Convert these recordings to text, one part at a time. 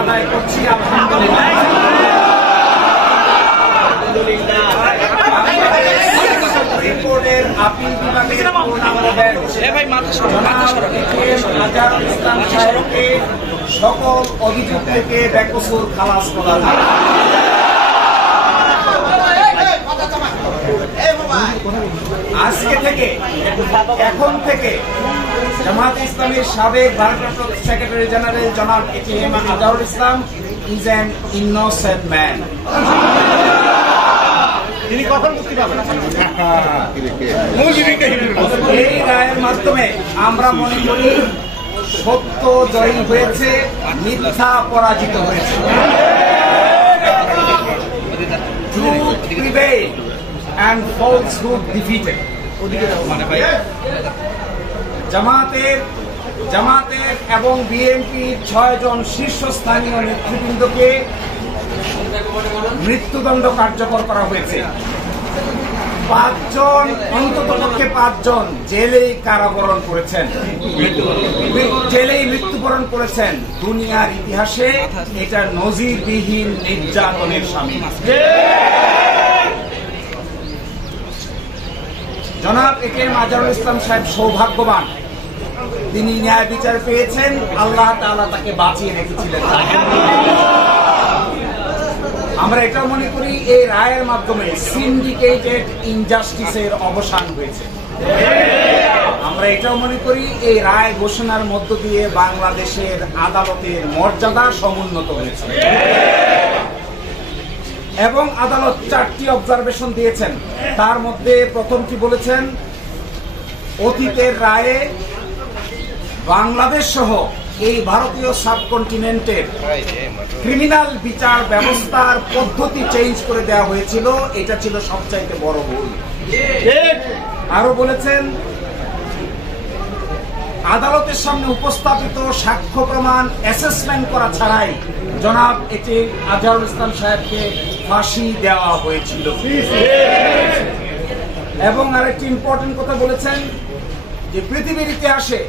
আদায় করছি আলহামদুলিল্লাহ। রিপোর্টের আপিল বিভাগের আজহারুল ইসলাম সাহেবকে সকল অভিযোগ থেকে বেকসুর খালাস করা হয়। আজকে থেকে এখন থেকে জামায়াতে ইসলামীর সাবেক ভারপ্রাপ্ত সেক্রেটারি জেনারেল জনাব ATM Azharul Islam is an innocent man. তিনি কখন মুক্তি পাবেন? এই রায়ের মাধ্যমে আমরা মনে করি সত্য জয়ী হয়েছে, মিথ্যা পরাজিত হয়েছে। Truth prevailed and falsehood defeated. জামাতের এবং বিএনপির 6 জন শীর্ষস্থানীয় নেতৃবৃন্দকে মৃত্যুদণ্ড কার্যকর করা হয়েছে। 5 জন অন্ততপক্ষে 5 জন জেলেই কারাবরণ করেছেন, জেলেই মৃত্যুবরণ করেছেন। দুনিয়ার ইতিহাসে এটা নজিরবিহীন নির্যাতনের শামিল। জনাব এটিএম আজহারুল ইসলাম সাহেব সৌভাগ্যবান, তিনি ন্যায় বিচার পেয়েছেন, আল্লাহ তাআলা তাকে বাঁচিয়ে রেখেছিলেন। আমরা এটাও মনে করি এই রায়ের মাধ্যমে সিন্ডিকেটেড ইনজাস্টিসের অবসান হয়েছে। আমরা এটাও মনে করি এই রায় ঘোষণার মধ্য দিয়ে বাংলাদেশের আদালতের মর্যাদা সমুন্নত হয়েছে এবং আদালত 4টি অবজারভেশন দিয়েছেন। তার মধ্যে প্রথমটি বলেছেন, অতীতের রায়ে বাংলাদেশ সহ এই ভারতীয় সাবকন্টিনেন্টের ক্রিমিনাল বিচার ব্যবস্থার পদ্ধতি চেঞ্জ করে দেওয়া হয়েছিল, এটা ছিল সবচাইতে বড় ভুল। আরো বলেছেন, আদালতের সামনে উপস্থাপিত সাক্ষ্য প্রমাণ অ্যাসেসমেন্ট করা ছাড়াই জনাব এটি আজহারুল ইসলাম সাহেবকে ফাঁসি দেওয়া হয়েছিল। এবং আরেকটি ইম্পর্টেন্ট কথা বলেছেন যে পৃথিবীর ইতিহাসে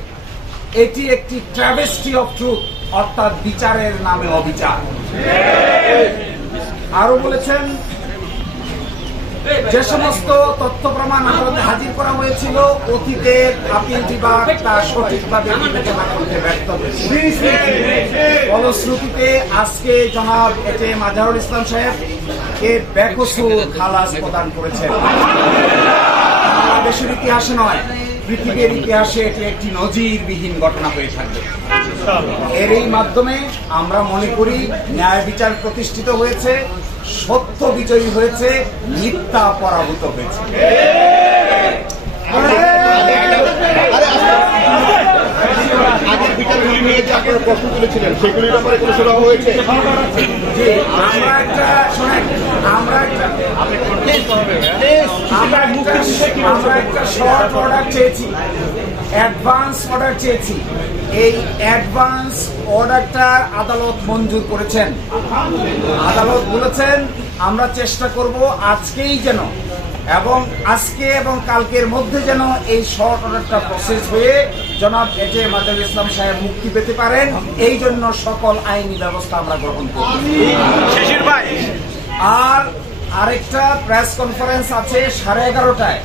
এটি একটি ট্র্যাভেস্টি অফ ট্রুথ, অর্থাৎ বিচারের নামে অবিচার। আরো বলেছেন, যে সমস্ত তথ্য প্রমাণ আদালতে হাজির করা হয়েছিল অতীতের আপিল বিভাগ তা সঠিকভাবে বিবেচনা করতে ব্যর্থ হয়েছে। ফলশ্রুতিতে আজকে জনাব এটিএম আজহারুল ইসলাম সাহেবকে বেকসুর খালাস প্রদান করেছেন। বাংলাদেশের ইতিহাসে নয়, পৃথিবীর ইতিহাসে এটি একটি নজিরবিহীন ঘটনা হয়ে থাকবে। এর এই মাধ্যমে আমরা মনে করি ন্যায় বিচার প্রতিষ্ঠিত হয়েছে, সত্য বিজয়ী হয়েছে, মিথ্যা পরাভূত হয়েছে। প্রশ্ন তুলেছিলেন সেগুলির ব্যাপারে কোনো শোনা হয়েছে? আমরা একটা শর্ট অর্ডার চেয়েছি, অ্যাডভান্স অর্ডার চেয়েছি। এই অ্যাডভান্স অর্ডারটা আদালত মঞ্জুর করেছেন। আদালত বলেছেন আমরা চেষ্টা করব আজকেই যেন এবং আজকে এবং কালকের মধ্যে যেন এই শর্ট অর্ডারটা প্রসেস হয়ে জনাব এটিএম আজহারুল ইসলাম সাহেব মুক্তি পেতে পারেন, এই জন্য সকল আইনি ব্যবস্থা আমরা গ্রহণ করব। আর আরেকটা প্রেস কনফারেন্স আছে 11:30টায়।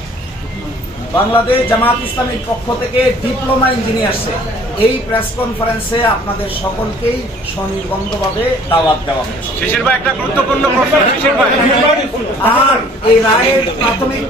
বাংলাদেশ জামাত ইসলামীর পক্ষ থেকে ডিপ্লোমা ইঞ্জিনিয়ার্সে এই প্রেস কনফারেন্সে আপনাদের সকলকেই স্বনির্বন্ধভাবে দাওয়াত দেওয়া হয়েছে। শিশির ভাই, একটা গুরুত্বপূর্ণ প্রশ্ন। শিশির ভাই, আর এই রায়ের প্রাথমিক